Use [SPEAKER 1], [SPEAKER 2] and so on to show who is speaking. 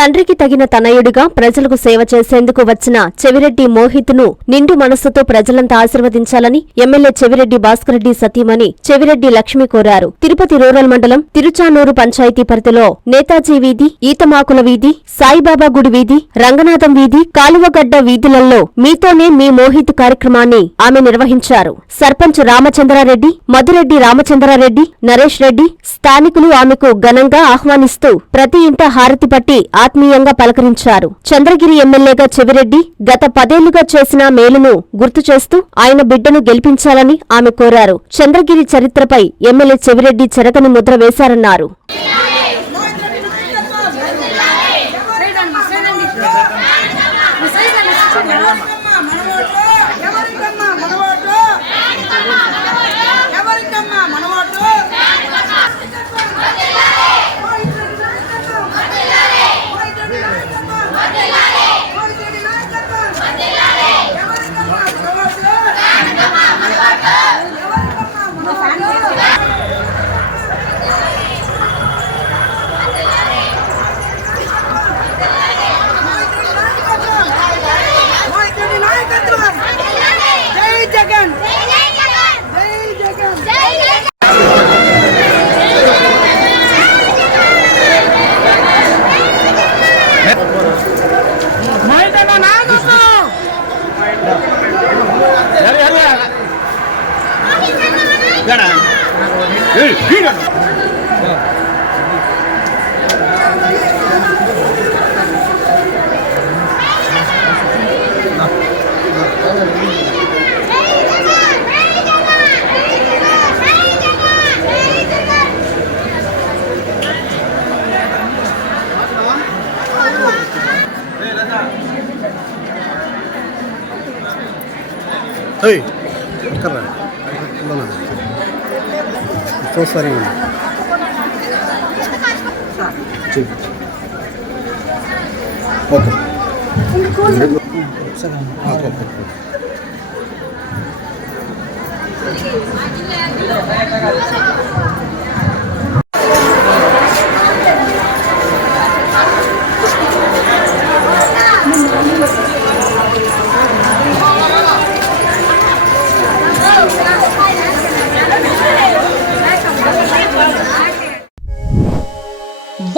[SPEAKER 1] తండ్రికి తగిన తనయుడిగా ప్రజలకు సేవ చేసేందుకు వచ్చిన చెవిరెడ్డి మోహిత్ను నిండు మనస్సుతో ప్రజలంతా ఆశీర్వదించాలని ఎమ్మెల్యే చెవిరెడ్డి భాస్కరెడ్డి సతీమణి చెవిరెడ్డి లక్ష్మి కోరారు. తిరుపతి రూరల్ మండలం తిరుచానూరు పంచాయతీ పరిధిలో నేతాజీ వీధి ఈతమాకుల వీధి సాయిబాబా గుడి వీధి రంగనాథం వీధి కాలువగడ్డ వీధులలో మీతోనే మీ మోహిత్ కార్యక్రమాన్ని ఆమె నిర్వహించారు. సర్పంచ్ రామచంద్రారెడ్డి మధురెడ్డి రామచంద్రారెడ్డి నరేష్ రెడ్డి స్థానికులు ఆమెకు ఘనంగా ఆహ్వానిస్తూ ప్రతి ఇంట హారతి పట్టి ఆత్మీయంగా పలకరించారు. చంద్రగిరి ఎమ్మెల్యేగా చెవిరెడ్డి గత పదేళ్ళుగా చేసిన మేలును గుర్తు చేస్తూ ఆయన బిడ్డను గెలిపించాలని ఆమె కోరారు. చంద్రగిరి చరిత్రపై ఎమ్మెల్యే చెవిరెడ్డి చెరగని ముద్ర వేశారన్నారు.
[SPEAKER 2] Hey, hey, hey.
[SPEAKER 3] Hey, karena, mana? So sorry. Oke. Okay.